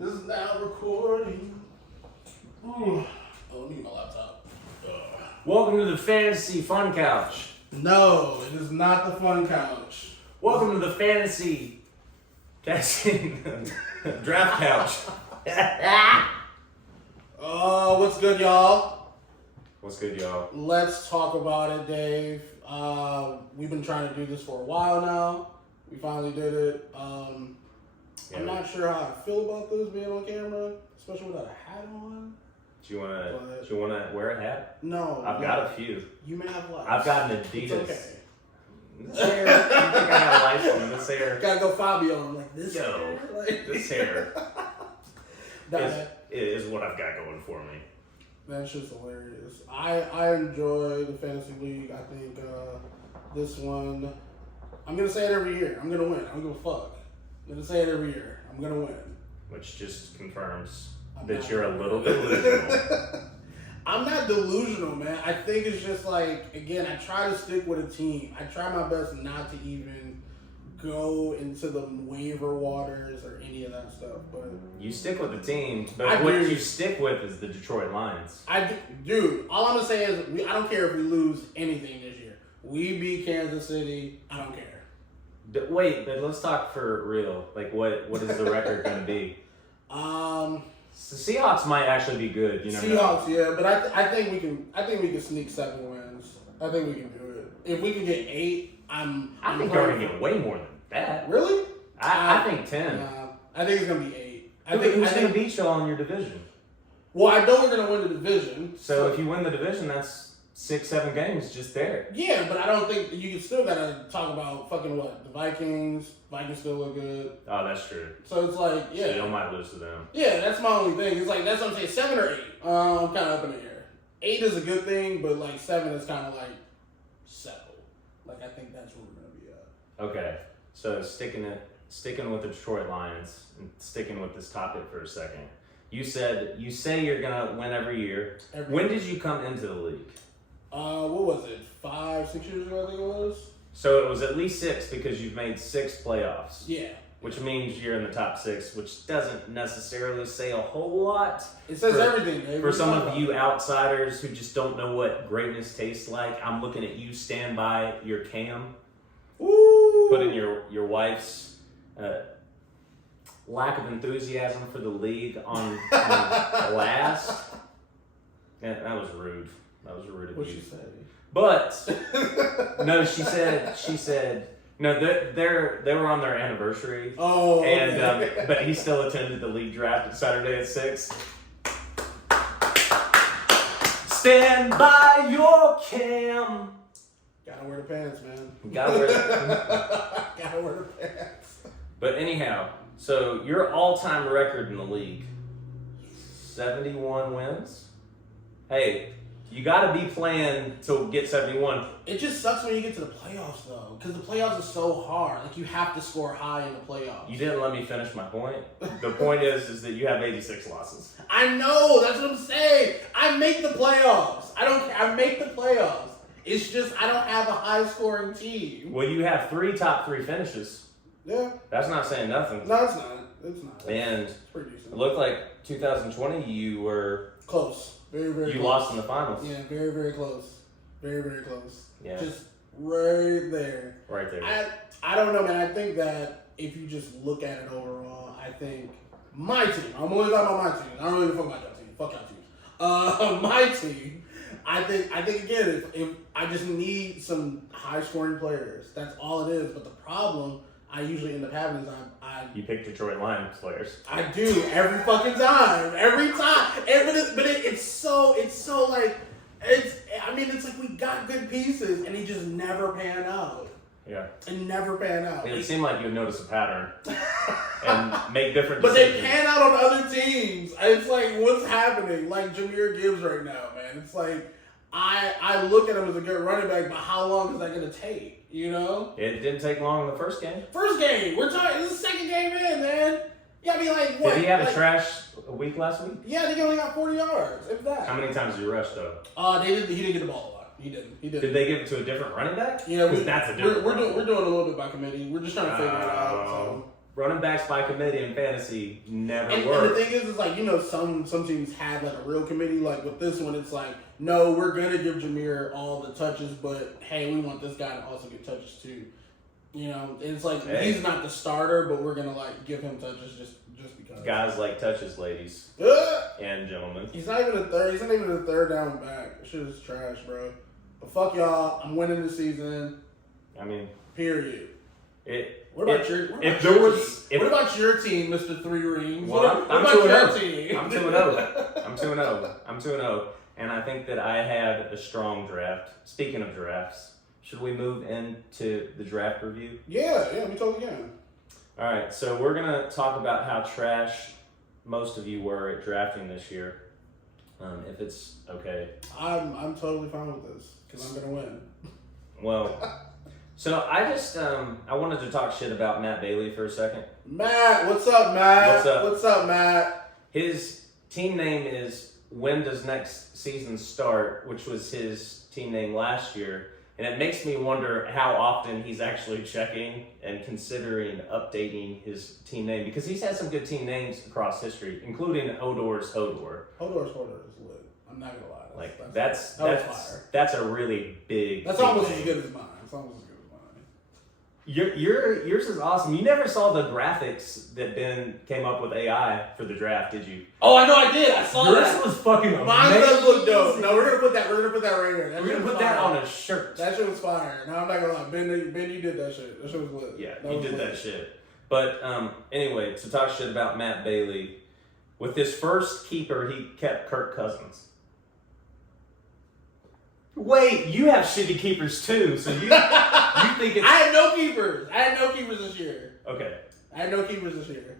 This is now recording. Ooh. Oh, let me get my laptop. Welcome to the Fantasy Fun Couch. No, it is not the fun couch. Welcome to the Fantasy Draft Couch. What's good, y'all? What's good, y'all? Let's talk about it, Dave. We've been trying to do this for a while now. We finally did it. I'm not sure how I feel about this being on camera, especially without a hat on. Do you wanna wear a hat? No. I've got a few. You may have lights. I've got an Adidas. It's okay. This hair, you think I got lights on this hair? Gotta go Fabio. I'm like, this Yo, hair? Like, this hair is what I've got going for me. That's just hilarious. I enjoy the fantasy league. I think this one, I'm gonna say it every year. I'm gonna win. I don't give a fuck. I'm gonna say it every year. I'm gonna win. Which just confirms that you're a little delusional. I'm not delusional, man. I think it's just like, again, I try to stick with a team. I try my best not to even go into the waiver waters or any of that stuff. But you stick with the team, but what you stick with is the Detroit Lions. Dude, all I'm gonna say is I don't care if we lose anything this year. We beat Kansas City. I don't care. Wait, but let's talk for real. Like, what is the record going to be? The Seahawks might actually be good. You know. Seahawks, yeah, but I think we can. I think we can sneak 7 wins. I think we can do it. If we can get 8, I think we're going to get way more than that. Really? I think 10. I think it's going to be 8. Who's going to beat you all in your division? Well, I know we're going to win the division. So if you win the division, that's 6-7 games just there. Yeah, but I don't think you still gotta talk about fucking what the Vikings. Vikings still look good. Oh, that's true. So it's like, yeah, so you might lose to them. Yeah, that's my only thing. It's like that's what I'm saying. 7 or 8. I'm kind of up in the air. 8 is a good thing, but like 7 is kind of like settled. Like I think that's where we're gonna be at. Okay, so sticking with the Detroit Lions and sticking with this topic for a second. You say you're gonna win every year. When did you come into the league? What was it? 5-6 years ago, I think it was. So it was at least 6 because you've made 6 playoffs. Yeah. Which means you're in the top 6, which doesn't necessarily say a whole lot. It says everything, Dave. For some of you outsiders who just don't know what greatness tastes like, I'm looking at you stand by your cam. Ooh. Putting your wife's lack of enthusiasm for the league on blast. Yeah, that was rude. That was a rude abuse. What'd she say? But no, she said no. They were on their anniversary. Oh, and okay. But he still attended the league draft at Saturday at 6. Stand by your cam. Gotta wear the pants, man. Gotta wear the pants. But anyhow, so your all-time record in the league, 71 wins. Hey. You got to be playing to get 71. It just sucks when you get to the playoffs, though, because the playoffs are so hard. Like, you have to score high in the playoffs. You didn't let me finish my point. The point is that you have 86 losses. I know. That's what I'm saying. I make the playoffs. I make the playoffs. It's just I don't have a high-scoring team. Well, you have 3 top 3 finishes. Yeah. That's not saying nothing. No, it's not. It's not. And it's pretty decent. It looked like 2020 you were... Close. Very, very close. You lost in the finals. Yeah, very, very close. Very, very close. Yeah. Just right there. Right there. I don't know, man. I think that if you just look at it overall, I think my team, I'm only talking about my team. I don't really fuck about your team. Fuck your team. My team, I think again, if I just need some high scoring players. That's all it is. But the problem I usually end up having is you pick Detroit Lions players. I do every fucking time. Every time. It's so like it's like we got good pieces and they just never pan out. Yeah. And never pan out. It seemed like you would notice a pattern and make different but decisions. they pan out on other teams. It's like, what's happening? Like Jahmyr Gibbs right now, man. It's like I look at him as a good running back, but how long is that going to take? You know? It didn't take long in the first game. First game. We're talking. This is the second game in, man. You gotta be like, what? Did he have a trash week last week? Yeah, I think he only got 40 yards. If that. How many times did you rush, though? He didn't get the ball a lot. He didn't. Did they give it to a different running back? Yeah, that's a different we're doing a little bit by committee. We're just trying to figure it out. So. running backs by committee in fantasy never And work. the thing is like, some teams had like a real committee. Like with this one, it's like, no, we're gonna give Jameer all the touches, but hey, we want this guy to also get touches too. It's like he's not the starter, but we're gonna like give him touches just because. Guys like touches, ladies and gentlemen. He's not even a third. He's not even a third down back. Shit is trash, bro. But fuck y'all. I'm winning the season. I mean, period. What about your team, Mr. Three Rings? Well, what about your team? I'm 2-0. I'm 2-0. And I think that I had a strong draft. Speaking of drafts, should we move into the draft review? Yeah, we totally can. All right, so we're going to talk about how trash most of you were at drafting this year. If it's okay. I'm totally fine with this because I'm going to win. Well, so I just I wanted to talk shit about Matt Bailey for a second. Matt, what's up, Matt? What's up, Matt? His team name is When Does Next Season Start, which was his team name last year. And it makes me wonder how often he's actually checking and considering updating his team name, because he's had some good team names across history, including Hodor's Hodor. Hodor's Hodor is lit. I'm not gonna lie. That's a really big. That's almost as good as mine. Yours is awesome. You never saw the graphics that Ben came up with AI for the draft, did you? Oh, I know I did. I saw that. Yours was fucking amazing. Mine does look dope. No, we're gonna put that right here. We're gonna put that on a shirt. That shit was fire. No, I'm not gonna lie. Ben, you did that shit. That shit was lit. Yeah, you did that shit. But anyway, to talk shit about Matt Bailey, with his first keeper, he kept Kirk Cousins. Wait, you have shitty keepers too, so you think it's... I had no keepers this year. Okay. I had no keepers this year.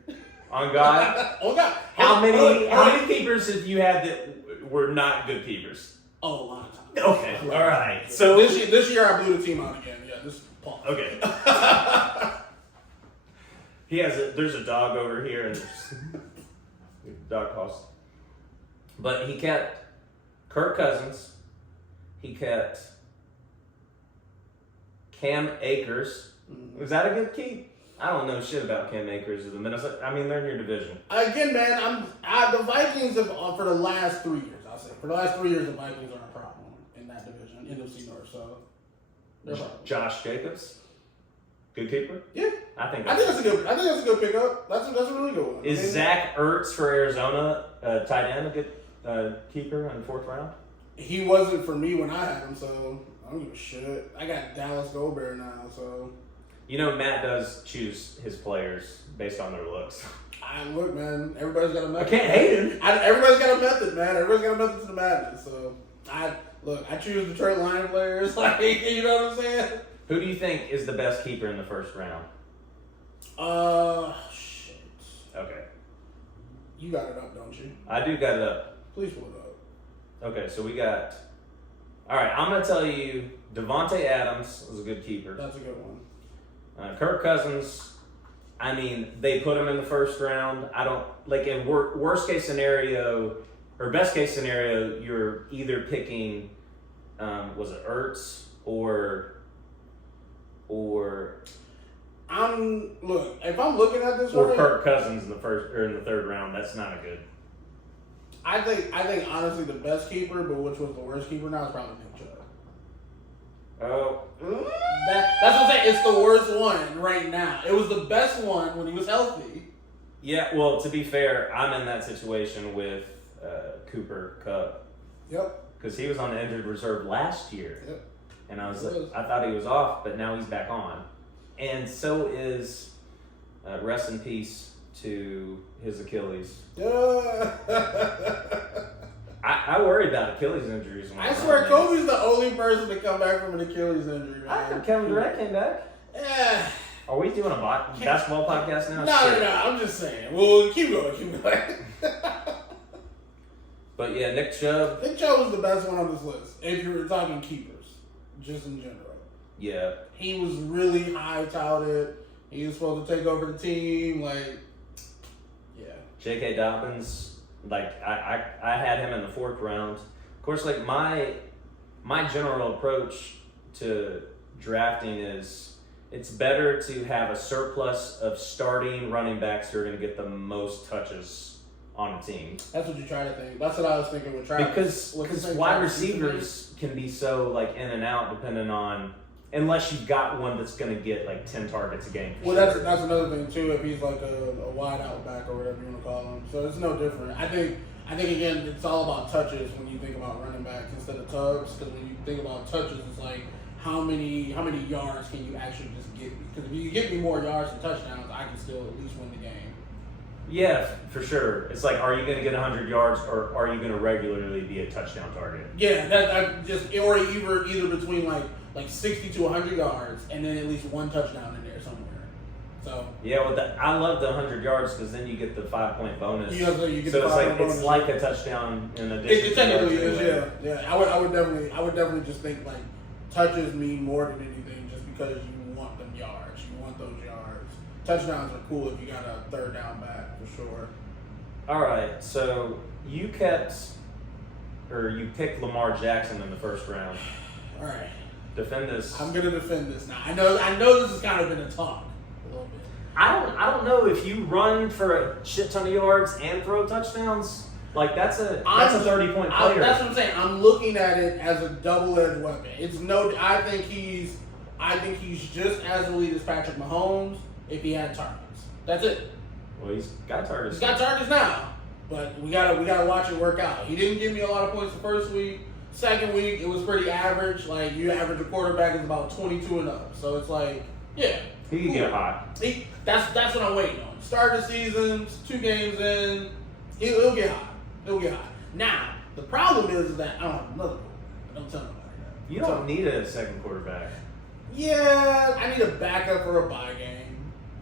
On God? On God. How many keepers have you had that were not good keepers? Oh, a lot of times. Okay, all right. So this year I blew the team out again. Yeah, this is Paul. Okay. There's a dog over here, and dog cost. But he kept Kirk Cousins. He kept Cam Akers. Was that a good keep? I don't know shit about Cam Akers of the Minnesota. I mean, they're in your division. Again, man, the Vikings have, for the last 3 years, I'll say. For the last 3 years, the Vikings are a problem in that division, NFC North, so they're a problem. Josh Jacobs? Good keeper? Yeah. I think that's a good pickup. That's a really good one. Is Zach Ertz for Arizona tight end a good keeper in the 4th round? He wasn't for me when I had him, so I don't give a shit. I got Dallas Goedert now, so. Matt does choose his players based on their looks. Look, man, everybody's got a method. I can't hate him. Everybody's got a method, man. Everybody's got a method to the madness. So, I choose Detroit Lion players. Like, you know what I'm saying? Who do you think is the best keeper in the 1st round? Shit. Okay. You got it up, don't you? I do got it up. Please pull it up. Okay, so we got... All right, I'm going to tell you Devontae Adams was a good keeper. That's a good one. Kirk Cousins, I mean, they put him in the 1st round. I don't... Like, in worst case scenario, or best case scenario, you're either picking, was it Ertz or... Look, if I'm looking at this or Kirk Cousins in the 1st or in the 3rd round, that's not a good... I think honestly the best keeper, but which was the worst keeper now, is probably Nick Chubb. Oh. That's what I'm saying. It's the worst one right now. It was the best one when he was healthy. Yeah, well, to be fair, I'm in that situation with Cooper Kupp. Yep. Because he was on the injured reserve last year. Yep. And I thought he was off, but now he's back on. And so is rest in peace to his Achilles. I worry about Achilles injuries. I swear, Kobe's the only person to come back from an Achilles injury, man. I heard Kevin Durant came back. Yeah. Are we doing a basketball podcast now? No, I'm just saying. Well, keep going. But yeah, Nick Chubb. Nick Chubb was the best one on this list, if you're talking keepers, just in general. Yeah. He was really high touted. He was supposed to take over the team, like... J.K. Dobbins, like I had him in the 4th round. Of course, like my general approach to drafting is it's better to have a surplus of starting running backs who are going to get the most touches on a team. That's what you try to think. That's what I was thinking with Travis. Because wide receivers can be so like in and out depending on, unless you've got one that's going to get like 10 targets a game. Well, that's another thing too. If he's like a wide out back or whatever you want to call him, so it's no different. I think again, it's all about touches when you think about running backs instead of tubs. Because when you think about touches, it's like how many yards can you actually just get me? Because if you get me more yards and touchdowns, I can still at least win the game. Yeah, for sure. It's like, are you going to get 100 yards or are you going to regularly be a touchdown target? Yeah, that just or either between like 60 to 100 yards and then at least one touchdown in there somewhere. So yeah, well, I love the 100 yards because then you get the 5-point bonus. You get so the it's like bonus. It's like a touchdown in addition. It technically is, yeah. I would definitely just think like touches mean more than anything, just because you want them yards, you want those yards. Touchdowns are cool if you got a third down back for sure. All right, so you picked Lamar Jackson in the first round. All right. Defend this. I'm gonna defend this now. I know this has kind of been a talk a little bit. I don't know if you run for a shit ton of yards and throw touchdowns. Like that's a 30-point player. That's what I'm saying. I'm looking at it as a double-edged weapon. I think he's just as elite as Patrick Mahomes if he had targets. That's it. Well, he's got targets. He's got targets now, but we gotta watch it work out. He didn't give me a lot of points the first week. Second week, it was pretty average. Like, you average a quarterback is about 22 and up. So it's like, yeah. He can get hot. That's what I'm waiting on. Start the season, 2 games in, he'll get hot. He'll get hot. Now, the problem is that I don't have another quarterback. Don't tell nobody that. You don't need a second quarterback. Yeah, I need a backup for a bye game.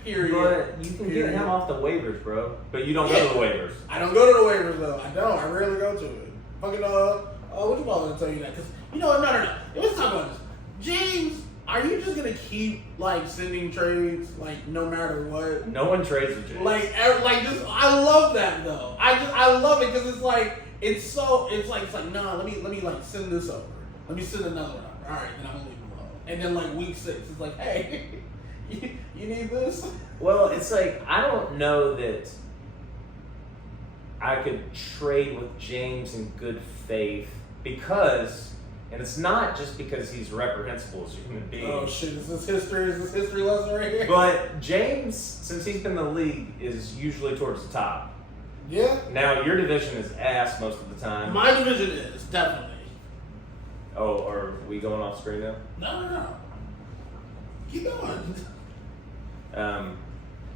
Period. But you can get him off the waivers, bro. But you don't go to the waivers. I don't go to the waivers, though. I don't. I rarely go to it. Fucking, what you call it to tell you that? Because, you know what? No. Let's talk about this. James, are you just going to keep, like, sending trades, like, no matter what? No one trades with James. I love that, though. I love it because it's like, it's like, nah, let me, like, send this over. Let me send another one over. All right, then I'm going to leave it alone. And then, like, week 6, it's like, hey, you need this? Well, it's like, I don't know that I could trade with James in good faith because, and it's not just because he's reprehensible as a human being. Oh shit, is this history lesson right here? But James, since he's been in the league, is usually towards the top. Yeah. Now, your division is ass most of the time. My division is, definitely. Oh, are we going off screen now? No. Keep going.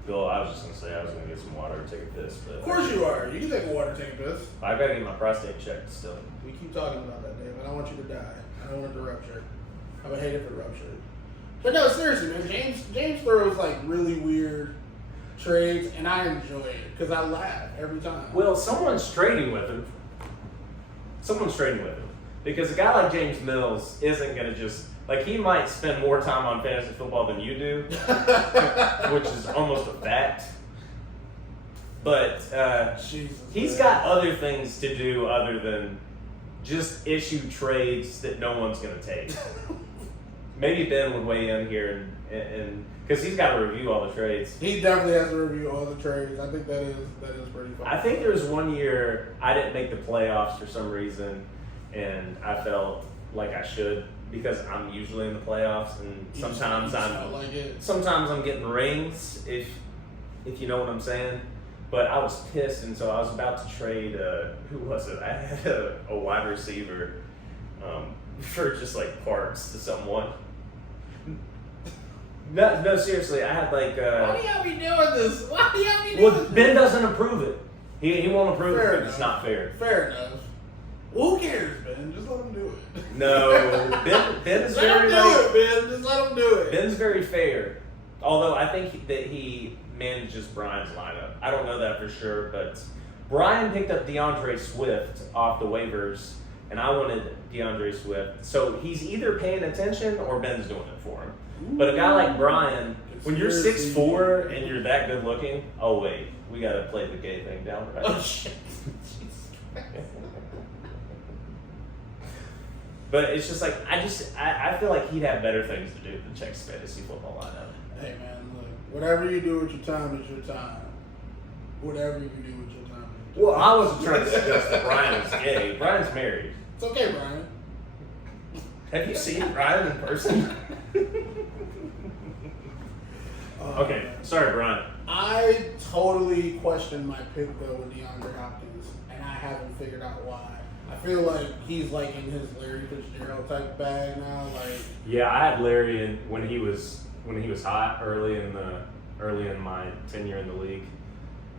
Bill, I was just going to say I was going to get some water and take a piss. But Of course you are. You can take a water, take a piss. I got to get my prostate checked still. We keep talking about that, Dave. I don't want you to die. I don't want it to rupture. I would hate if it ruptured. But no, seriously, man. James throws like really weird trades, and I enjoy it because I laugh every time. Well, someone's trading with him. Because a guy like James Mills isn't going to just, like, he might spend more time on fantasy football than you do, which is almost a fact. But he's got other things to do other than just issue trades that no one's going to take. Maybe Ben would weigh in here and because he's got to review all the trades. He definitely has to review all the trades. I think that is pretty fun. I think there was one year I didn't make the playoffs for some reason, and I felt like I should because I'm usually in the playoffs, and sometimes I'm getting rings if you know what I'm saying. But I was pissed, and so I was about to trade. Who was it? I had a wide receiver for just like parts to someone. No, seriously, I had like. Why do y'all be doing this? Well, Ben doesn't approve it. He won't approve it because it's not fair. Fair enough. Well, who cares, Ben? Just let him do it. No, Ben is very. Let him do it, Ben. Just let him do it. Ben's very fair. Although I think that he manages Brian's lineup. I don't know that for sure, but Brian picked up DeAndre Swift off the waivers, and I wanted DeAndre Swift. So he's either paying attention or Ben's doing it for him. But a guy like Brian, when you're 6'4" and you're that good looking, oh wait, we gotta play the gay thing down right. Oh shit. But it's just like I feel like he'd have better things to do than check his fantasy football lineup. Hey man, look, whatever you do with your time is your time. Whatever you do with your time is your time. Well, I wasn't trying to suggest that Brian is gay. Brian's married. It's okay, Brian. Have you seen Brian in person? Okay, sorry, Brian. I totally questioned my pick though with DeAndre Hopkins, and I haven't figured out why. I feel like he's like in his Larry Fitzgerald type bag now. Like, yeah, I had Larry in when he was hot early in my tenure in the league,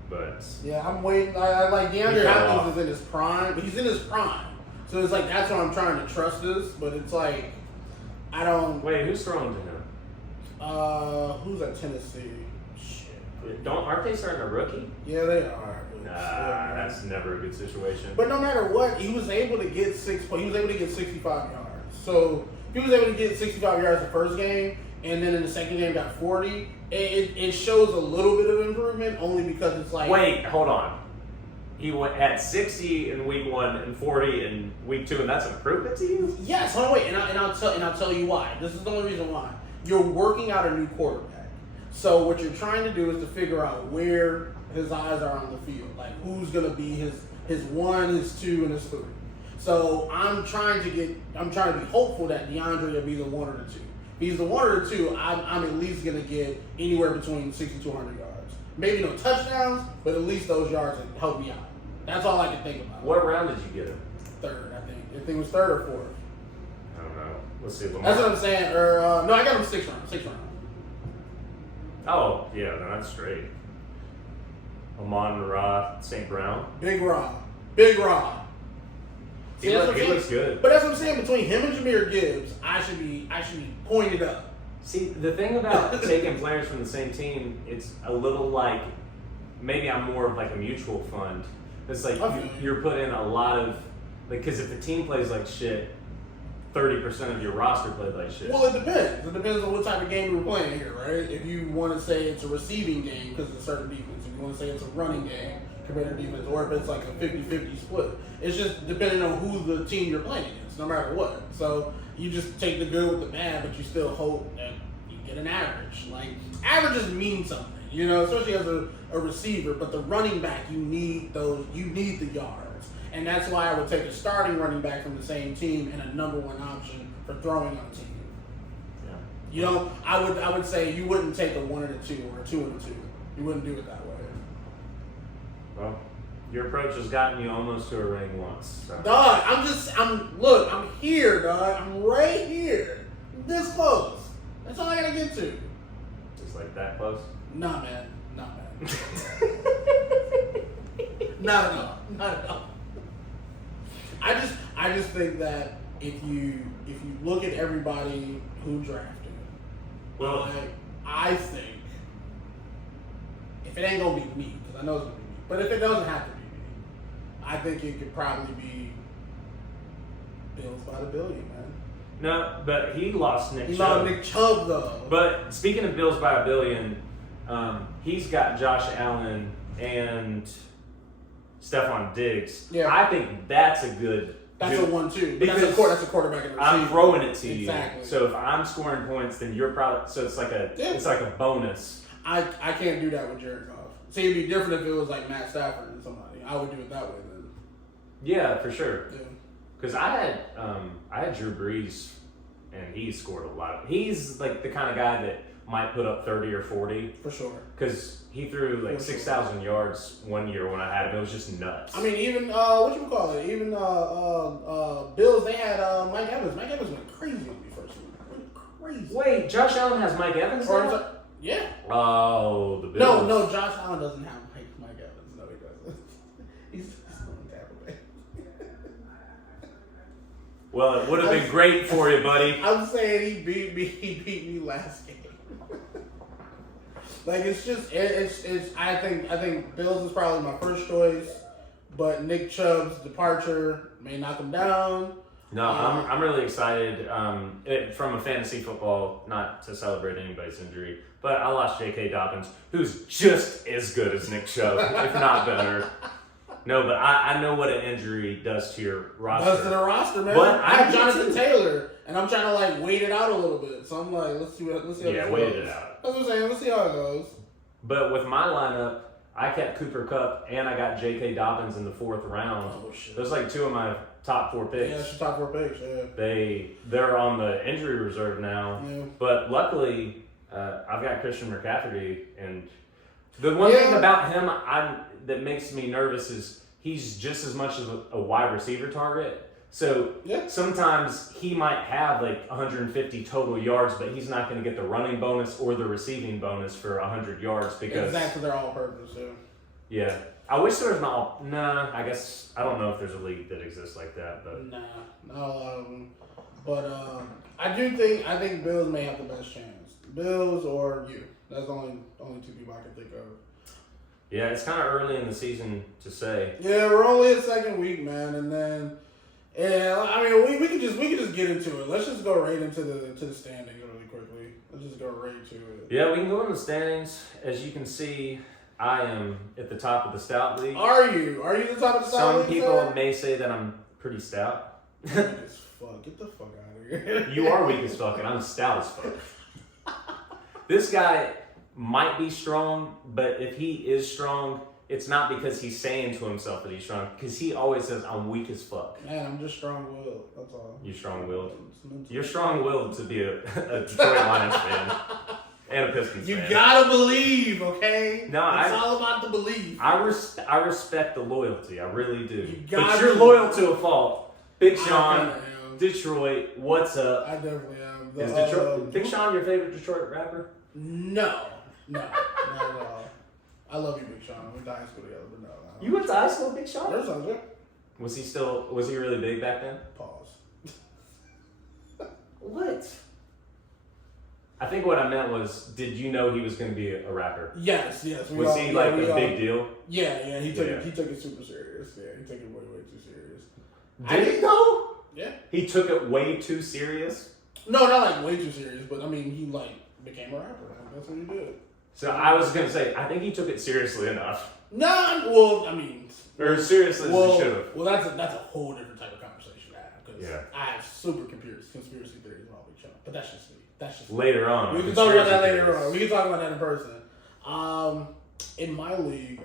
but yeah, I'm waiting. I like DeAndre Hopkins is in his prime. He's in his prime, so it's like that's why I'm trying to trust this. But it's like I don't. wait, who's throwing to him? Who's at Tennessee? Shit. Aren't they starting a rookie? Yeah, they are. Nah, that's never a good situation. But no matter what, he was able to get 65 yards. So he was able to get 65 yards the first game, and then in the second game got 40. It shows a little bit of improvement only because it's like. Wait, hold on. He had 60 in week 1 and 40 in week 2, and that's improvement to you? Yes. Hold on, wait, and I'll tell you why. This is the only reason why. You're working out a new quarterback. So what you're trying to do is to figure out where his eyes are on the field, like who's gonna be his 1, his 2, and his 3. So I'm trying to be hopeful that DeAndre will be the 1 or the 2. If he's the 1 or the 2, I'm at least gonna get anywhere between 60 to 100 yards. Maybe no touchdowns, but at least those yards will help me out. That's all I can think about. What round did you get him? 3rd, I think. I think it was 3rd or 4th. I don't know. Let's see. That's what I'm saying. Or no, I got him 6th round. 6th round. Oh, yeah, no, that's straight. Amon-Ra St. Brown. Big Rob. Big Rob. He looks good. But that's what I'm saying. Between him and Jahmyr Gibbs, I should be pointed up. See, the thing about taking players from the same team, it's a little like, maybe I'm more of like a mutual fund. It's like you're putting a lot of, like, because if the team plays like shit, 30% of your roster played like shit. Well, it depends. It depends on what type of game we're playing here, right? If you want to say it's a receiving game because it's a certain defense, if you want to say it's a running game compared to defense, or if it's like a 50-50 split. It's just depending on who the team you're playing against, no matter what. So you just take the good with the bad, but you still hope that you get an average. Like, averages mean something, you know, especially as a receiver. But the running back, you need the yards. And that's why I would take a starting running back from the same team and a number 1 option for throwing on a team. Yeah. You know, I would say you wouldn't take a 1 and a 2 or a 2 and a 2. You wouldn't do it that way. Well, your approach has gotten you almost to a ring once. So. Dog, I'm here, dog. I'm right here. This close. That's all I gotta get to. Just like that close? Nah, man. Not at all. Not at all. I just think that if you look at everybody who drafted, well, I think if it ain't gonna be me, because I know it's gonna be me, but if it doesn't have to be me, I think it could probably be Bills by the billion, man. no, but he lost Nick Chubb. He lost Nick Chubb though. But speaking of Bills by a billion, he's got Josh Allen and Stephon Diggs. Yeah. I think that's a good. That's a 1-2. But Because that's a quarterback and a receiver. I'm throwing it to Exactly. you. So if I'm scoring points, then you're probably it's like a bonus. I can't do that with Jared Goff. See, it'd be different if it was like Matt Stafford and somebody. I would do it that way then. Yeah, for sure. Yeah. Because I had Drew Brees, and he scored a lot. He's like the kind of guy that might put up 30 or 40. For sure. Because he threw like 6,000 yards one year when I had him. It was just nuts. I mean, even even Bills, they had Mike Evans. Mike Evans went crazy on me first week. Went crazy. Wait, Josh Allen has Mike Evans now? Yeah. Oh, the Bills. No, Josh Allen doesn't have Mike Evans. No, he doesn't. He's still in Tampa Bay. Well, it would have been great for you, buddy. I'm saying he beat me last game. Like, it's I think Bills is probably my first choice, but Nick Chubb's departure may knock him down. No, I'm really excited. From a fantasy football, not to celebrate anybody's injury, but I lost J.K. Dobbins, who's just as good as Nick Chubb, if not better. No, but I know what an injury does to your roster. Does to the roster, man. But I have Jonathan Taylor, and I'm trying to like wait it out a little bit. So I'm like, let's see how this wait goes. it out. That's what I'm saying. Let's see how it goes. But with my lineup, I kept Cooper Kupp and I got J.K. Dobbins in the 4th round. Oh shit. Those are like 2 of my top 4 picks. Yeah, it's your top 4 picks. Yeah. They're on the injury reserve now. Yeah. But luckily, I've got Christian McCaffrey, and the one thing about him that makes me nervous is he's just as much of a wide receiver target. So sometimes he might have like 150 total yards, but he's not going to get the running bonus or the receiving bonus for 100 yards because exactly they're all purpose. Yeah, I wish there was not. Nah, I guess I don't know if there's a league that exists like that, but not a lot of them. But I think Bills may have the best chance. Bills or you. That's the only 2 people I can think of. Yeah, it's kind of early in the season to say. Yeah, we're only in second week, man, and then I mean we can just get into it. Let's just go right into the standings really quickly. Let's just go right to it. Yeah, we can go in the standings. As you can see, I am at the top of the stout league. Are you the top of the stout league? Some people may say that I'm pretty stout. Weak as fuck. Get the fuck out of here. You are weak as fuck, and I'm stout as fuck. This guy might be strong, but if he is strong, it's not because he's saying to himself that he's strong, because he always says, I'm weak as fuck. Man, I'm just strong-willed. That's all. You're strong-willed? You're strong-willed to be a Detroit Lions fan and a Pistons fan. You gotta believe, okay? No, it's all about the belief. I respect the loyalty. I really do. But you're loyal to a fault. Big Sean, Detroit, what's up? I definitely am. Is Detroit Big Sean your favorite Detroit rapper? No, not at all. I love you, Big Sean. We went to high school together, but no. You went to high school with Big Sean? There's something. Was he really big back then? Pause. What? I think what I meant was, did you know he was going to be a rapper? Yes. Was he like a big deal? Yeah. He took it super serious. Yeah, he took it way too serious. Did he though? Yeah. He took it way too serious? No, not like way too serious, but I mean, he like became a rapper. That's what he did. So I was going to say, I think he took it seriously enough. No, well, I mean, or seriously as he should have. Well, that's a whole different type of conversation to have because I have super conspiracy theories about Big Sean, but that's just me. Later on. We can talk about that later on. We can talk about that in person. In my league,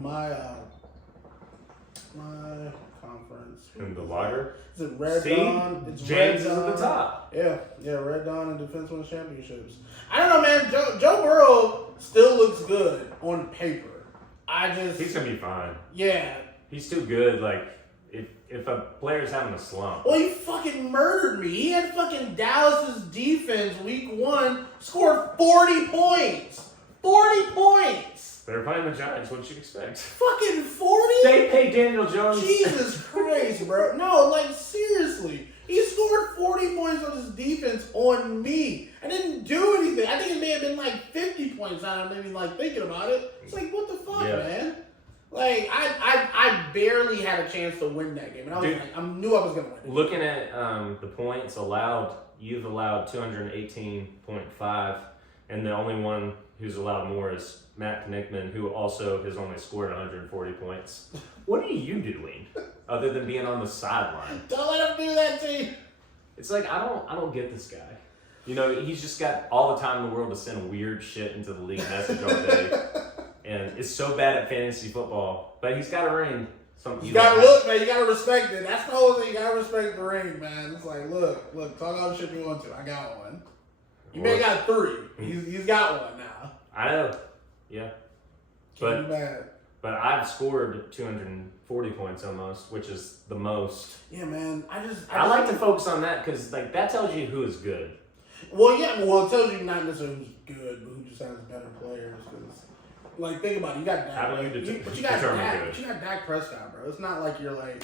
my conference. In the lager? Is it Red See? Dawn? It's James Red is Dawn. at the top. Yeah, Red Dawn and Defense wins championships. I don't know, man. Joe Burrow still looks good on paper. He's gonna be fine. Yeah. He's too good. Like if a player's having a slump. Well, he fucking murdered me. He had fucking Dallas's defense week 1 scored 40 points. 40 points. They're playing the Giants. What did you expect? Fucking 40? They paid Daniel Jones. Jesus Christ, bro. No, like seriously. He scored 40 points on his defense on me. I didn't do anything. I think it may have been like 50 points on him, maybe like thinking about it. It's like, what the fuck, man? Like, I barely had a chance to win that game. And I was I knew I was going to win it. Looking at the points allowed, you've allowed 218.5, and the only one who's allowed more is Matt Knickman, who also has only scored 140 points. What are you doing other than being on the sideline? Don't let him do that to you. It's like, I don't get this guy. You know, he's just got all the time in the world to send weird shit into the league message all day. And it's so bad at fantasy football. But he's got a ring. You gotta look, man. You gotta respect it. That's the whole thing. You gotta respect the ring, man. It's like, look, talk all the shit you want to. I got one. You may have got 3. He's got one now. I know. Yeah. Can't be bad. But I've scored 240 points almost, which is the most. Yeah, man. I like to focus on that because like that tells you who is good. Well, yeah. Well, it tells you not necessarily who's good, but who just has better players. Because, like, think about it. You got Dak. How do you but you got determine Dak. good? But you got Dak Prescott, bro. It's not like you're like.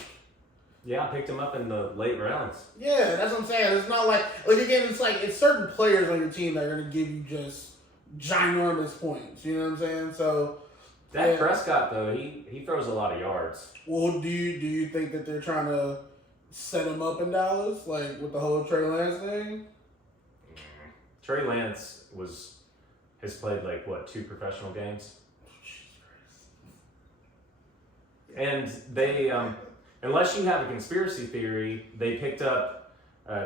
Yeah, I picked him up in the late rounds. Yeah, that's what I'm saying. It's not like again, it's certain players on your team that are gonna give you just ginormous points. You know what I'm saying? So. Dak Prescott though, he throws a lot of yards. Well, do you think that they're trying to set him up in Dallas, like with the whole Trey Lance thing? Trey Lance has played like what 2 professional games. And they, unless you have a conspiracy theory, they picked up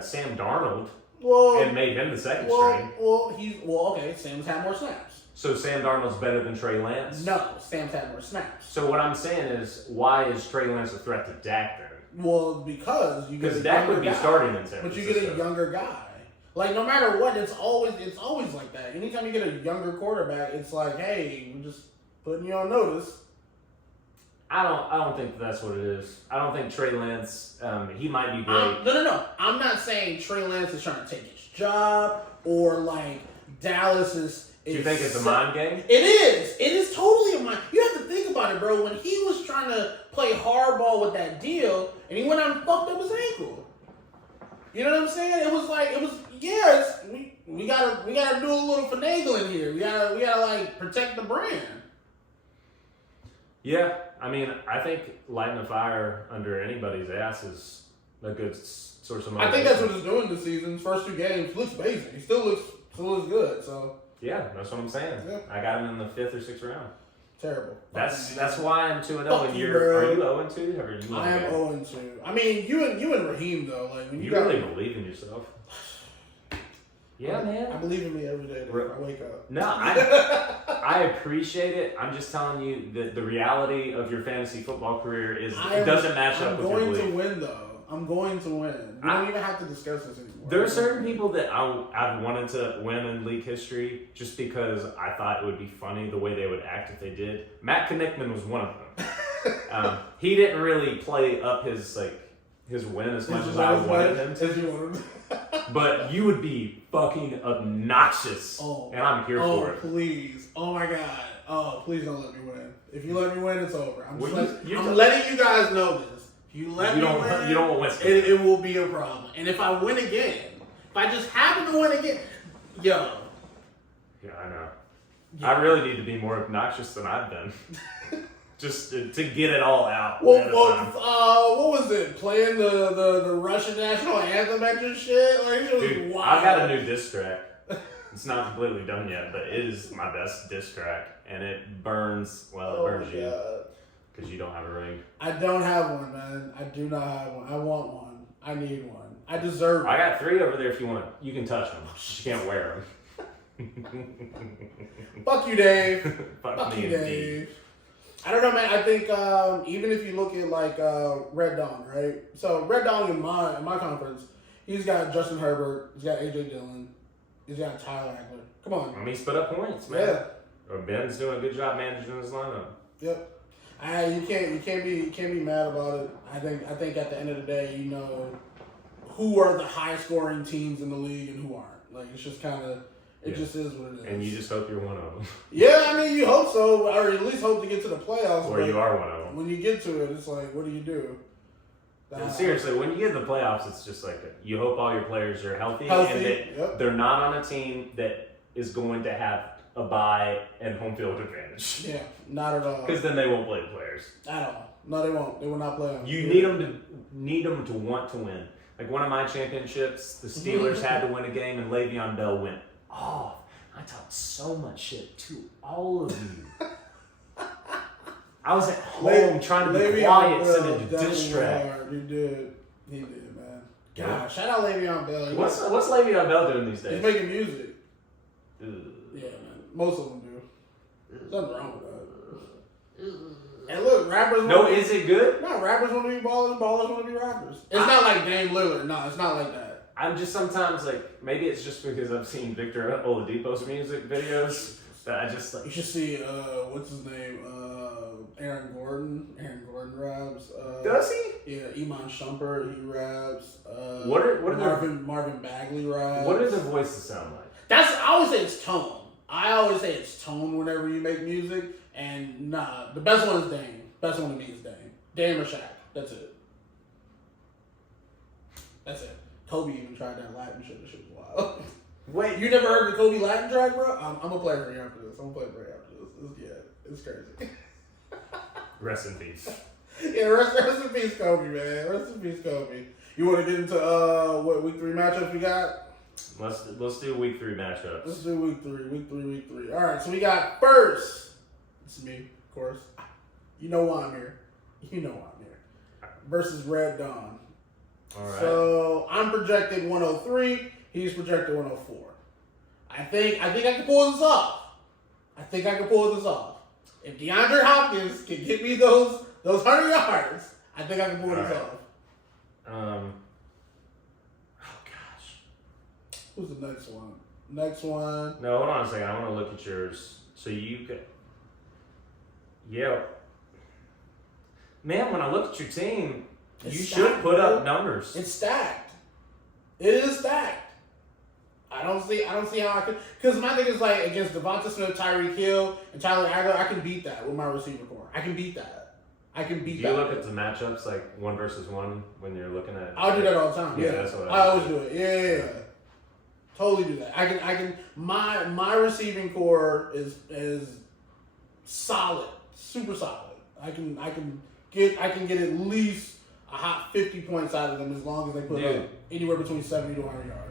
Sam Darnold and made him the second string. Okay. Sam's had more snaps. So Sam Darnold's better than Trey Lance? No, Sam's had more snaps. So what I'm saying is, why is Trey Lance a threat to Dak then? Well, because you get a Dak would be guy, starting in San Francisco. but you get a younger guy. Like no matter what, it's always like that. Anytime you get a younger quarterback, it's like, hey, we're just putting you on notice. I don't think that's what it is. I don't think Trey Lance. He might be great. No. I'm not saying Trey Lance is trying to take his job or like Dallas is. Do you think it's a mind game? It is. It is totally a mind. You have to think about it, bro. When he was trying to play hardball with that deal, and he went out and fucked up his ankle. You know what I'm saying? Yes. We gotta do a little finagling here. We gotta like protect the brand. Yeah, I mean, I think lighting a fire under anybody's ass is a good source of motivation. I think that's what he's doing this season. His first 2 games looks amazing. He still looks good. So yeah, that's what I'm saying. Yeah. I got him in the 5th or 6th round. Terrible. That's why I'm 2-0. And are you 0-2? Or are you? I am 0-2. I mean, you and Raheem though, like when you really believe in yourself. Yeah, man. I believe in me every day when I wake up. No, I appreciate it. I'm just telling you that the reality of your fantasy football career is it doesn't match up with your belief. I'm going to win though. I'm going to win. We don't even have to discuss this anymore. There are certain people that I've wanted to win in league history just because I thought it would be funny the way they would act if they did. Matt Knickman was one of them. He didn't really play up his win as much as I wanted him to. But you would be fucking obnoxious, and I'm here for it. Oh, please. Oh, my God. Oh, please don't let me win. If you let me win, it's over. I'm letting you guys know this. If you let me win, you don't win. It will be a problem. And if I win again, if I just happen to win again, yo. Yeah, I know. Yeah. I really need to be more obnoxious than I've been. Just to get it all out. What was it? Playing the Russian national anthem extra shit? Like, it was Dude, wild. I've got a new diss track. It's not completely done yet, but it is my best diss track. And it burns, it burns you. Because you don't have a ring. I don't have one, man. I do not have one. I want one. I need one. I deserve it. I got 3 over there if you want. You can touch them. You can't wear them. Fuck you, Dave. Fuck you, me, Dave. I don't know, man. I think even if you look at like Red Dawn, right? So Red Dawn in my conference, he's got Justin Herbert, he's got AJ Dillon, he's got Tyler Eckler. Come on. I mean, he split up points, man. Yeah. Ben's doing a good job managing his lineup. Yep. You can't be mad about it. I think at the end of the day, you know who are the high scoring teams in the league and who aren't. Like it's just kind of. It just is what it is. And you just hope you're one of them. Yeah, I mean, you hope so, or at least hope to get to the playoffs. Or you are one of them. When you get to it, it's like, what do you do? Seriously, when you get to the playoffs, it's just like you hope all your players are healthy and that they're not on a team that is going to have a bye and home field advantage. Yeah, not at all. Because then they won't play the players. At all. No, they won't. They will not play them. You need them to want to win. Like one of my championships, the Steelers had to win a game and Le'Veon Bell went off. I talked so much shit to all of you. I was at home trying to be quiet, sending a diss track. He did, man. God, shout out Le'Veon Bell. What's Le'Veon Bell doing these days? He's making music. Yeah, man. Most of them do. Nothing wrong with that. And look, rappers. Is it good? No, rappers want to be ballers. Ballers want to be rappers. It's not like Dame Lillard. No, it's not like that. I'm just sometimes like, maybe it's just because I've seen Victor Oladipo's music videos that I just like. You should see, what's his name? Aaron Gordon. Aaron Gordon raps. Does he? Yeah, Iman Shumpert, he raps. What are Marvin Bagley raps. What do their voices sound like? I always say it's tone. I always say it's tone whenever you make music. And nah, the best one is Dame. Best one to me is Dame. Dame or Shaq. That's it. That's it. Kobe even tried that Latin shit. That shit was wild. Wait, you never heard the Kobe Latin track, bro? I'm gonna play for you after this. It's crazy. Rest in peace. Yeah, rest in peace, Kobe, man. Rest in peace, Kobe. You want to get into what week 3 matchups we got? Let's do week 3 matchups. Let's do week 3. All right, so we got first. It's me, of course. You know why I'm here. You know why I'm here. Versus Red Dawn. All right. So I'm projected 103. He's projected 104. I think I can pull this off. If DeAndre Hopkins can get me those 100 yards, I think I can pull this off. Oh gosh. Who's the next one? Next one. No, hold on a second. I want to look at yours. So you could. Yeah. Man, when I look at your team, you should put up numbers. It's stacked. It is stacked. I don't see how I could. Because my thing is like against Devonta Smith, Tyreek Hill, and Tyler Agler, I can beat that with my receiver core. I can beat that. Do you look at the matchups like 1 versus 1 when you're looking at? I'll do that all the time. Yeah, that's what I always do it. Yeah. Totally do that. I can. My receiving core is solid, super solid. I can get at least a hot 50 points out of them as long as they put up anywhere between 70 to 100 yards.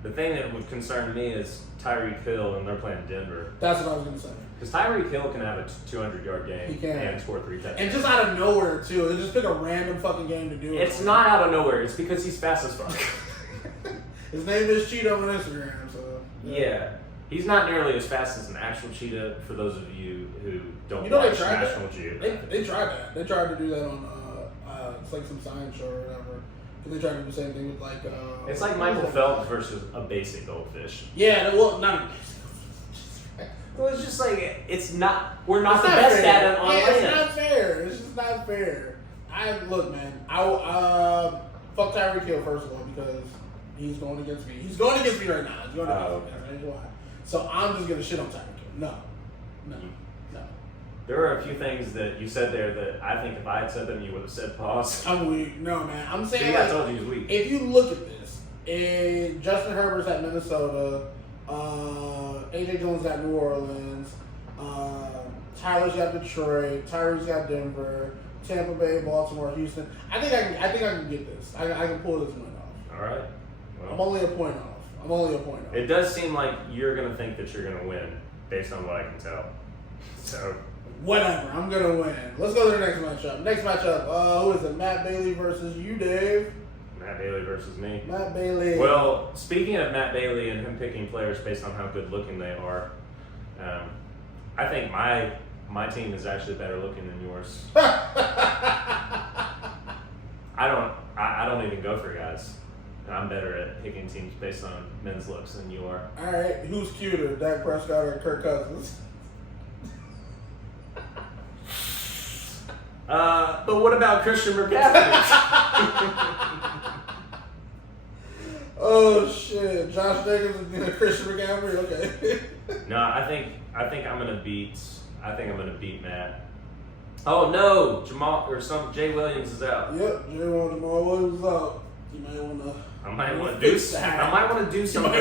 The thing that would concern me is Tyreek Hill, and they're playing Denver. That's what I was gonna say. Because Tyreek Hill can have a 200-yard game. He can. And score 3 touchdowns. And just out of nowhere too. They just pick a random fucking game to do it. It's not out of nowhere. It's because he's fast as fuck. His name is Cheetah on Instagram, so yeah. He's not nearly as fast as an actual cheetah. For those of you who don't You know watch they tried National that. Geographic, They tried that. They tried to do that on it's like some science show or whatever. Because they tried to do the same thing with like it's like Michael Phelps versus a basic goldfish. Yeah, well, not. Well, it's just like we're not It's the not best fair. at it on Yeah, land. it's not fair. It's just not fair. Look, man. Fuck Tyreek Hill first of all because he's going against me. He's going against me right now. He's going against me. That's why. So I'm just gonna shit on Tyreek Hill. No. There are a few things that you said there that I think if I had said them, you would have said pause. I'm weak. No, man. I'm saying. See, I told you he was weak. If you look at this, Justin Herbert's at Minnesota. AJ Dillon's got New Orleans. Tyler's got Detroit. Tyreek's got Denver. Tampa Bay, Baltimore, Houston. I think I can get this. I can pull this one off. All right. Well, I'm only a point off. It does seem like you're going to think that you're going to win based on what I can tell. So. Whatever. I'm going to win. Let's go to the next matchup. Who is it? Matt Bailey versus you, Dave. Matt Bailey versus me. Matt Bailey. Well, speaking of Matt Bailey and him picking players based on how good looking they are, I think my team is actually better looking than yours. I don't even go for guys. I'm better at picking teams based on men's looks than you are. All right, who's cuter, Dak Prescott or Kirk Cousins? But what about Christian McCaffrey? Oh shit, Josh Jacobs and Christian McCaffrey. Okay. No, I think I'm gonna beat Matt. Oh no, Jay Williams is out. Yep, Jamal Williams is out. You might wanna. I might want to do something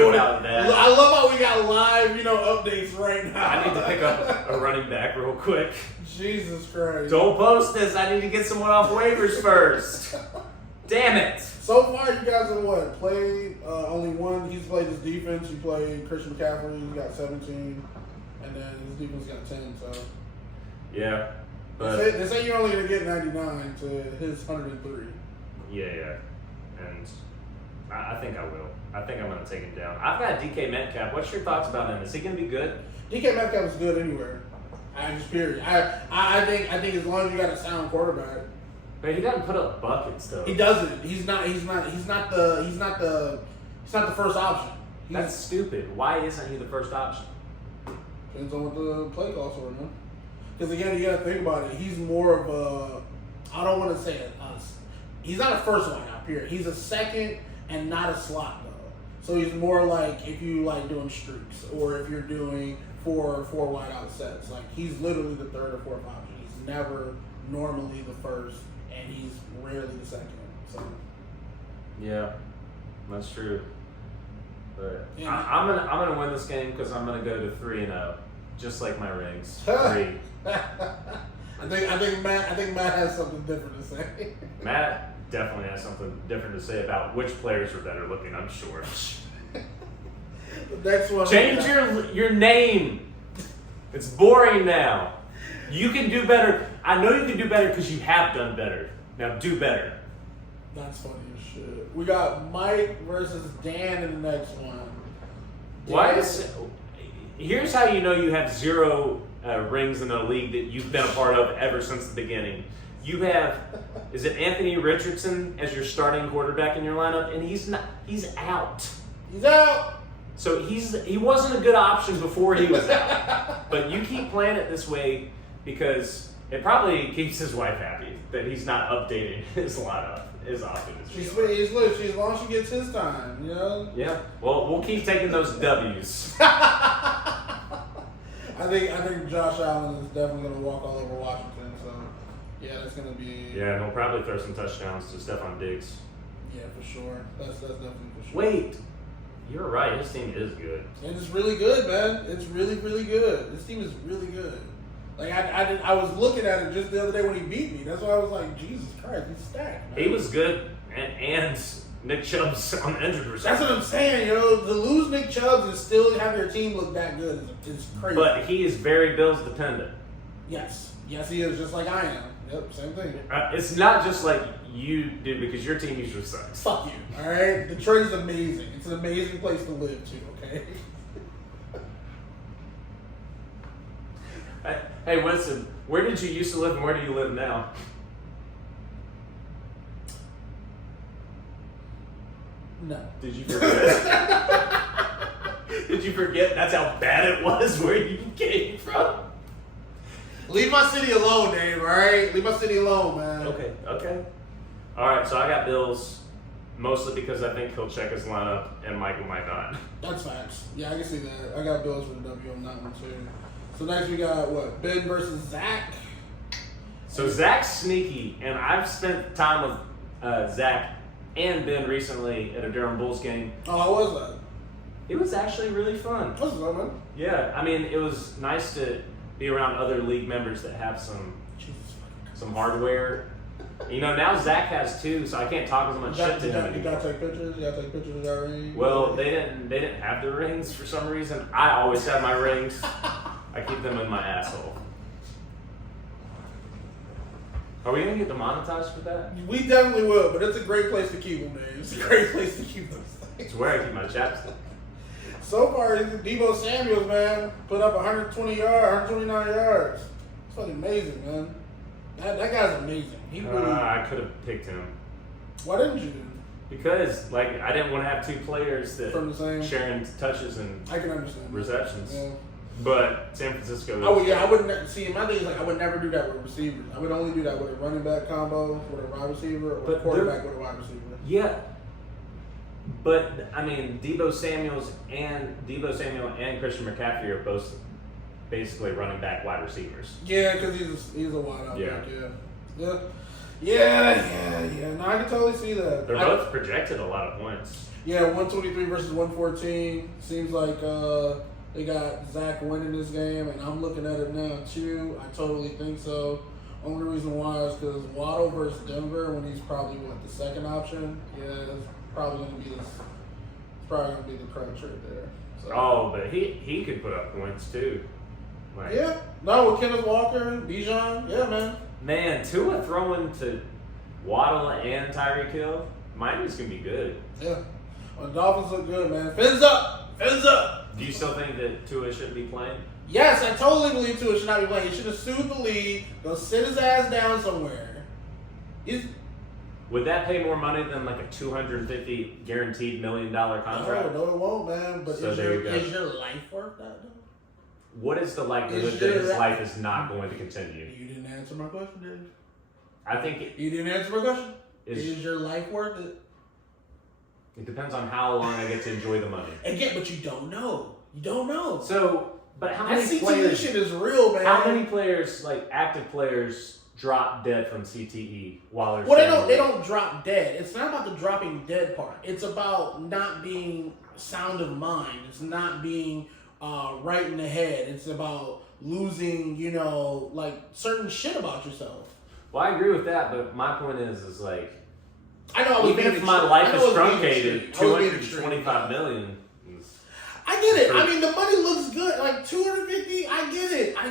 about that. I love how we got live, updates right now. I need to pick up a running back real quick. Jesus Christ. Don't post this. I need to get someone off waivers first. Damn it. So far, you guys have what? Played only one. He's played his defense. You played Christian McCaffrey. He got 17. And then his defense got 10. So yeah. But they say you're only going to get 99 to his 103. Yeah. And I think I will. I think I'm going to take him down. I've got DK Metcalf. What's your thoughts about him? Is he going to be good? DK Metcalf is good anywhere. Period. I think as long as you got a sound quarterback. But he doesn't put up buckets though. He doesn't. He's not the first option. That's stupid. Why isn't he the first option? Depends on what the play calls for, man. Because again, you got to think about it. He's more of a. I don't want to say it. He's not a first wideout. Period. He's a second and not a slot though. So he's more like if you like doing streaks or if you're doing four wideout sets. Like he's literally the third or fourth option. He's never normally the first, and he's rarely the second. So. Yeah, that's true. But Yeah. I'm gonna win this game because I'm gonna go to 3-0, just like my rings. 3. I think Matt has something different to say. Matt definitely has something different to say about which players are better looking. I'm sure. The next one. Change your name. It's boring now. You can do better. I know you can do better because you have done better. Now do better. That's funny as shit. We got Mike versus Dan in the next one. Here's how you know you have 0 rings in a league that you've been a part of ever since the beginning. You have, is it Anthony Richardson as your starting quarterback in your lineup, and he's out. He's out. So he wasn't a good option before he was out. But you keep playing it this way because it probably keeps his wife happy that he's not updating his lineup as often as She's as long as she gets his time, you know? Yeah. Well, we'll keep taking those W's. I think Josh Allen is definitely going to walk all over Washington, so yeah, that's going to be... Yeah, and he'll probably throw some touchdowns to Stephon Diggs. Yeah, for sure. That's definitely for sure. Wait, you're right. His team is good. And it's really good, man. It's really, really good. This team is really good. Like, I was looking at it just the other day when he beat me. That's why I was like, Jesus Christ, he's stacked, man. He was good, and Nick Chubb's on the injured reserve. That's what I'm saying, yo. To lose Nick Chubb and still have your team look that good is crazy. But he is very Bills dependent. Yes, he is, just like I am. Yep, same thing. It's not just like you do because your team usually sucks. Fuck you, all right? Detroit is amazing. It's an amazing place to live, too, okay? Hey, Winston, where did you used to live and where do you live now? No. Did you forget? Did you forget that's how bad it was where you came from? Leave my city alone, Dave, all right? Leave my city alone, man. Okay. All right, so I got Bills, mostly because I think he'll check his lineup and Michael might not. That's facts. Yeah, I can see that. I got Bills for the W on that one, too. So next we got, what, Ben versus Zach? So Zach's sneaky, and I've spent time with Zach and Ben recently at a Durham Bulls game. Oh, how was that? It was actually really fun. What's up, man? Yeah, I mean, it was nice to be around other league members that have some hardware. You know, now Zach has 2, so I can't talk as much shit to him You gotta anymore. take pictures? You gotta take pictures of that ring? Well, they didn't have the rings for some reason. I always have my rings. I keep them in my asshole. Are we gonna get demonetized for that? We definitely will, but it's a great place to keep them, man. It's a great place to keep those things. It's where I keep my chapstick. So far, Deebo Samuels, man, put up 129 yards. It's fucking amazing, man. That guy's amazing. He really. I could have picked him. Why didn't you? Because, like, I didn't want to have 2 players that From the same. sharing touches and I can understand. receptions. Yeah. But San Francisco. I wouldn't see. My thing is like I would never do that with receivers. I would only do that with a running back combo, with a wide receiver, or a quarterback with a wide receiver. Yeah. But I mean, Deebo Samuel and Christian McCaffrey are both basically running back wide receivers. Yeah, because he's a wide out Yeah. back. Yeah. No, I can totally see that. They're both projected a lot of points. Yeah, 123 versus 114. Seems like they got Zach winning this game, and I'm looking at it now too. I totally think so. Only reason why is because Waddle versus Denver, when he's probably the second option. Yeah, it's probably gonna be the crunch right there. So. Oh, but he could put up points too. Like, Yeah. No, with Kenneth Walker, Bijan. Yeah, man. Man, Tua throwing to Waddle and Tyreek Hill, Miami's gonna be good. Yeah. Well, the Dolphins look good, man. Fins up. Do you still think that Tua shouldn't be playing? Yes, I totally believe Tua should not be playing. He should have sued the league. Go sit his ass down somewhere. Would that pay more money than like a $250 guaranteed $1 million contract? No, it won't, man. But So is there you go. your life worth that, though? What is the likelihood Is that his your- life is not going to continue? You didn't answer my question, Dave. I think You didn't answer my question. Is- Is your life worth it? it depends on how long I get to enjoy the money. Again, but you don't know. You don't know. So, but how That many CTE players? shit is real, man. How many players, like active players, drop dead from CTE while they're? Well, they don't drop dead. It's not about the dropping dead part. It's about not being sound of mind. It's not being right in the head. It's about losing, like certain shit about yourself. Well, I agree with that, but my point is like, I know. I was even being if my extreme. life I is know I was being truncated, extreme. I was being extreme. 225 million. I get it. I mean, the money looks good. Like 250, I get it. I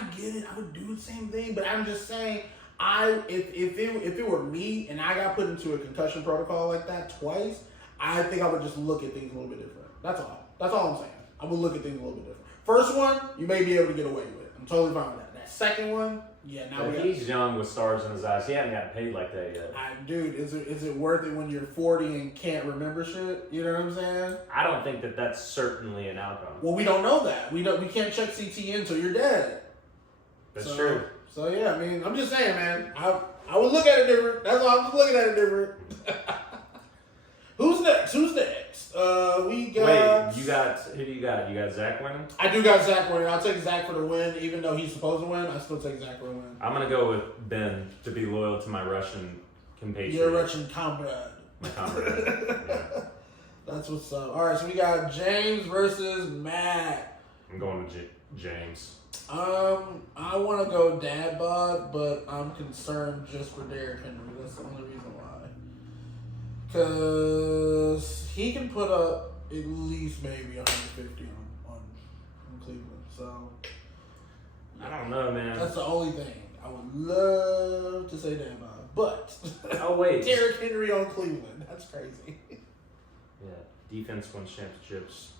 would do the same thing, but I'm just saying, if it were me and I got put into a concussion protocol like that twice, I think I would just look at things a little bit different. That's all. That's all I'm saying. I would look at things a little bit different. First one, you may be able to get away with it. I'm totally fine with that. That second one, yeah, now he's young with stars in his eyes. He hasn't gotten paid like that yet. Dude, is it worth it when you're 40 and can't remember shit? You know what I'm saying? I don't think that's certainly an outcome. Well, we don't know that. We can't check CTE until you're dead. That's true. So yeah, I mean, I'm just saying, man. I would look at it different. That's all. I'm just looking at it different. Who's next? We got. Wait, who do you got? You got Zach winning? I do got Zach winning. I'll take Zach for the win, even though he's supposed to win. I still take Zach for the win. I'm gonna go with Ben to be loyal to my Russian compatriot. Your Russian comrade. My comrade. Yeah. That's what's up. All right, so we got James versus Matt. I'm going with James. I want to go dad bod, but I'm concerned just for Derrick Henry. That's the only reason why. Because he can put up at least maybe 150 on Cleveland. So I don't know, man. that's the only thing. I would love to say dad bod, but oh wait, Derrick Henry on Cleveland. That's crazy. Yeah, defense wins championships.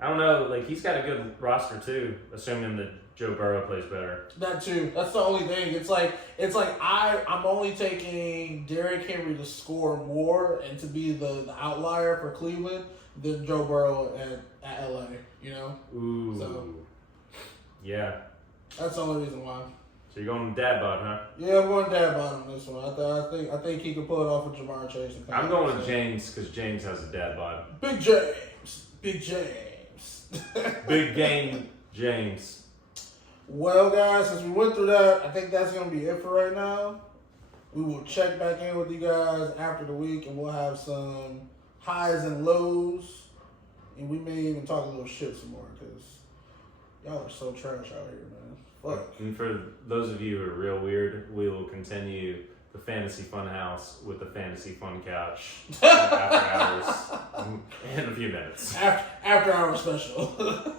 I don't know, like he's got a good roster too, assuming that Joe Burrow plays better. That too. That's the only thing. It's like I'm only taking Derrick Henry to score more and to be the outlier for Cleveland than Joe Burrow at LA. You know. Ooh. So, yeah. That's the only reason why. So you're going dad bod, huh? Yeah, I'm going dad bod on this one. I think he can pull it off with Jamar Chase. I'm going with James because James has a dad bod. Big James. Big game, James. Well, guys, since we went through that, I think that's going to be it for right now. We will check back in with you guys after the week, and we'll have some highs and lows. And we may even talk a little shit some more, because y'all are so trash out here, man. Fuck. And for those of you who are real weird, we will continue the Fantasy Funhouse with the Fantasy Fun Couch after hours in a few minutes. After hour special.